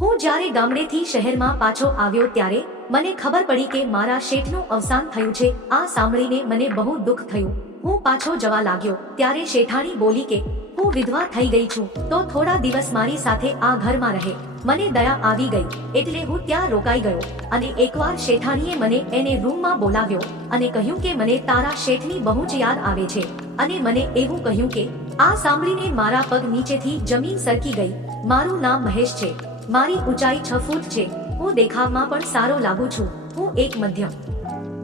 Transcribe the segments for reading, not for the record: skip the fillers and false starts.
હું જ્યારે ગામડેથી શહેરમાં પાછો આવ્યો ત્યારે મને ખબર પડી કે મારા શેઠનું અવસાન થયું છે। આ સાંભળીને મને બહુ દુઃખ થયું। હું પાછો જવા લાગ્યો ત્યારે શેઠાણી બોલી કે હું વિધવા થઈ ગઈ છું તો થોડા દિવસ મારી સાથે આ ઘરમાં રહે। મને દયા આવી ગઈ એટલે હું ત્યાં રોકાઈ ગયો અને એકવાર શેઠાણીએ મને એને રૂમમાં બોલાવ્યો અને કહ્યું કે મને તારા શેઠની બહુ જ યાદ આવે છે અને મને એવું કહ્યું કે આ સાંભળીને મારા પગ નીચેથી જમીન સરકી ગઈ। મારું નામ મહેશ છે। મારી ઊંચાઈ 6 ફૂટ છે। હું દેખાવમાં પણ સારો લાગુ છું। હું એક મધ્યમ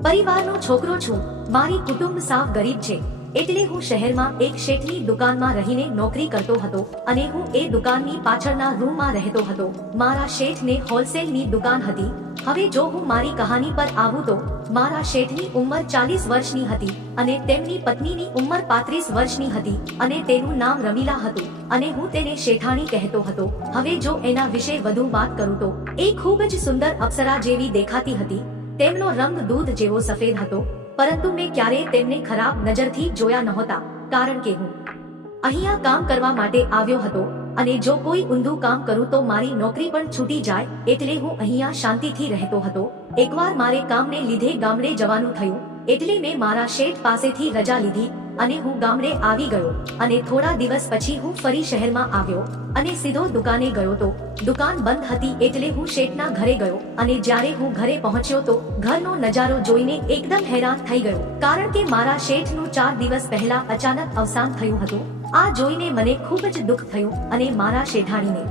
પરિવારનો છોકરો છું। મારી કુટુંબ સાવ ગરીબ છે એટલે હું શહેરમાં એક શેઠની દુકાનમાં રહીને નોકરી કરતો હતો અને હું એ દુકાનની પાછળના રૂમમાં રહેતો હતો। મારા શેઠને હોલસેલની દુકાન હતી। હવે જો હું મારી કહાની પર આવું તો મારા શેઠની ઉંમર 40 વર્ષની હતી અને તેમની પત્નીની ઉંમર 35 વર્ષની હતી અને તેનું નામ રમીલા હતું અને હું તેને શેઠાણી કહેતો હતો। હવે જો એના વિશે વધુ વાત કરું તો એ ખૂબ જ સુંદર અપ્સરા જેવી દેખાતી હતી। તેમનો રંગ દૂધ જેવો સફેદ હતો પરંતુ મેં ક્યારેય તેમને ખરાબ નજરથી જોયા નહોતા કારણ કે હું અહીંયા કામ કરવા માટે આવ્યો હતો અને જો કોઈ ઊંધું કામ કરું તો મારી નોકરી પણ છૂટી જાય એટલે હું અહીંયા શાંતિથી રહેતો હતો। એકવાર મારે કામને લીધે ગામડે જવાનું થયું એટલે મેં મારા શેઠ પાસેથી રજા લીધી અને હું ગામડે આવી ગયો અને થોડા દિવસ પછી હું ફરી શહેરમાં આવ્યો અને સીધો દુકાને ગયો તો દુકાન બંધ હતી એટલે હું શેઠના ઘરે ગયો અને જ્યારે હું ઘરે પહોંચ્યો તો ઘરનો નજારો જોઈને એકદમ હેરાન થઈ ગયો કારણ કે મારા શેઠનું 4 દિવસ પહેલા અચાનક અવસાન થયું હતું। આ જોઈને મને ખૂબ જ દુઃખ થયું અને મારા શેઠાણીને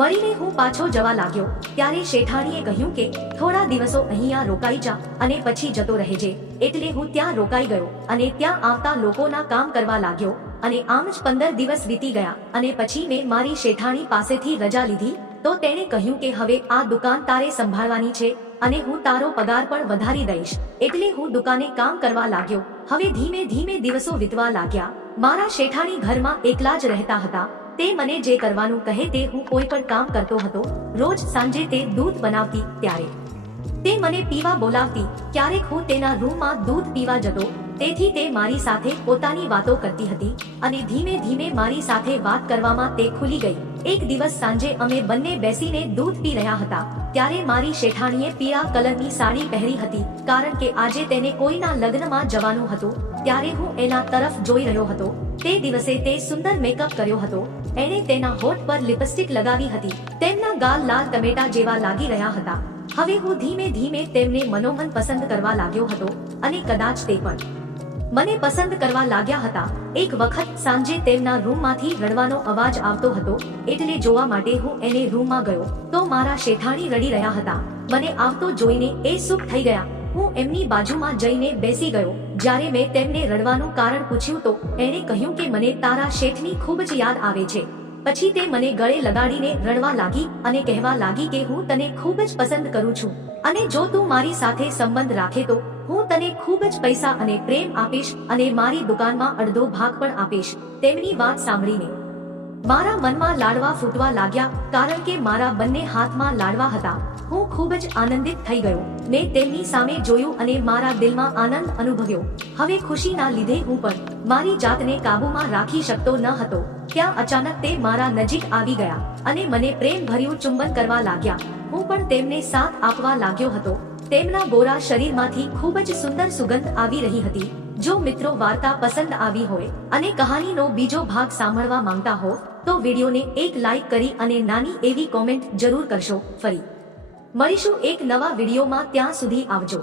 મળીને હું પાછો જવા લાગ્યો ત્યારે શેઠાણીએ કહ્યું કે થોડા દિવસો અહીંયા રોકાઈ જા અને પછી જતો રહેજે। એટલે હું ત્યાં રોકાઈ ગયો અને ત્યાં આવતા લોકોના કામ કરવા લાગ્યો અને આમ જ 15 દિવસ વીતી ગયા અને પછી મેં મારી શેઠાણી પાસેથી રજા લીધી તો તેણે કહ્યું કે હવે આ દુકાન તારે સંભાળવાની છે અને હું તારો પગાર પણ વધારી દઈશ। એટલે હું દુકાને કામ કરવા લાગ્યો। હવે ધીમે ધીમે દિવસો વીતવા લાગ્યા। મારા શેઠાણી ઘરમાં એકલા જ રહેતા હતા। તે મને જે કરવાનું કહે તે હું કોઈ પણ કામ કરતો હતો। રોજ સાંજે તે દૂધ બનાવતી ત્યારે તે મને પીવા બોલાવતી। ક્યારેક હું તેના રૂમમાં દૂધ પીવા જતો તેથી તે મારી સાથે પોતાની વાતો કરતી હતી અને ધીમે ધીમે મારી સાથે વાત કરવામાં તે ખુલી ગઈ। એક દિવસ સાંજે અમે બંને બેસીને દૂધ પી રહ્યા હતા ત્યારે મારી શેઠાણીએ પીળા કલરની સાડી પહેરી હતી કારણ કે આજે તેને કોઈના લગ્નમાં જવાનું હતું। ત્યારે હું એના તરફ જોઈ રહ્યો હતો। તે દિવસે તે સુંદર મેકઅપ કર્યો હતો। એણે તેના હોઠ પર લિપસ્ટિક લગાવી હતી। તેમના ગાલ લાલ ટમેટા જેવા લાગી રહ્યા હતા। હવે હું ધીમે ધીમે તેમને મનોમન પસંદ કરવા લાગ્યો હતો અને કદાચ તે પણ મને પસંદ કરવા લાગ્યા હતા। એક વખત સાંજે તેમના રૂમમાંથી રડવાનો અવાજ આવતો હતો એટલે જોવા માટે હું એને રૂમમાં ગયો તો મારા શેઠાણી રડી રહ્યા હતા। મને આવતો જોઈને એ ચૂપ થઈ ગયા। હું એમની બાજુમાં જઈને બેસી ગયો। જ્યારે મેં તેમને રડવાનું કારણ પૂછ્યું તો એણે કહ્યું કે મને તારા શેઠની ખૂબ જ યાદ આવે છે। પછી તે મને ગળે લગાડીને રડવા લાગી અને કહેવા લાગી કે હું તને ખૂબ જ પસંદ કરું છું અને જો તું મારી સાથે સંબંધ રાખે તો હું તને ખૂબ જ પૈસા અને પ્રેમ આપીશ અને મારી દુકાનમાં અડધો ભાગ પણ આપીશ। તેમની વાત સાંભળીને મારા મનમાં લાડવા ફૂટવા લાગ્યા કારણ કે મારા બંને હાથમાં લાડવા હતા। હું ખૂબ જ આનંદિત થઈ ગયો। મેં તેમની સામે જોયું અને મારા દિલમાં આનંદ અનુભવ્યો। હવે ખુશીના લીધે હું પણ મારી જાતને કાબૂમાં રાખી શકતો ન હતો। ત્યાં અચાનક તે મારા નજીક આવી ગયા અને મને પ્રેમભર્યું ચુંબન કરવા લાગ્યા। હું પણ તેમને સાથ આપવા લાગ્યો હતો। તેમના ગોરા શરીરમાંથી ખૂબ જ સુંદર સુગંધ આવી રહી હતી। જો મિત્રો વાર્તા પસંદ આવી હોય અને કહાનીનો બીજો ભાગ સાંભળવા માંગતા હો તો વિડીયોને એક લાઈક કરી અને નાની એવી કોમેન્ટ જરૂર કરશો। ફરી મળીશું એક નવા વિડીયોમાં। ત્યાં સુધી આવજો।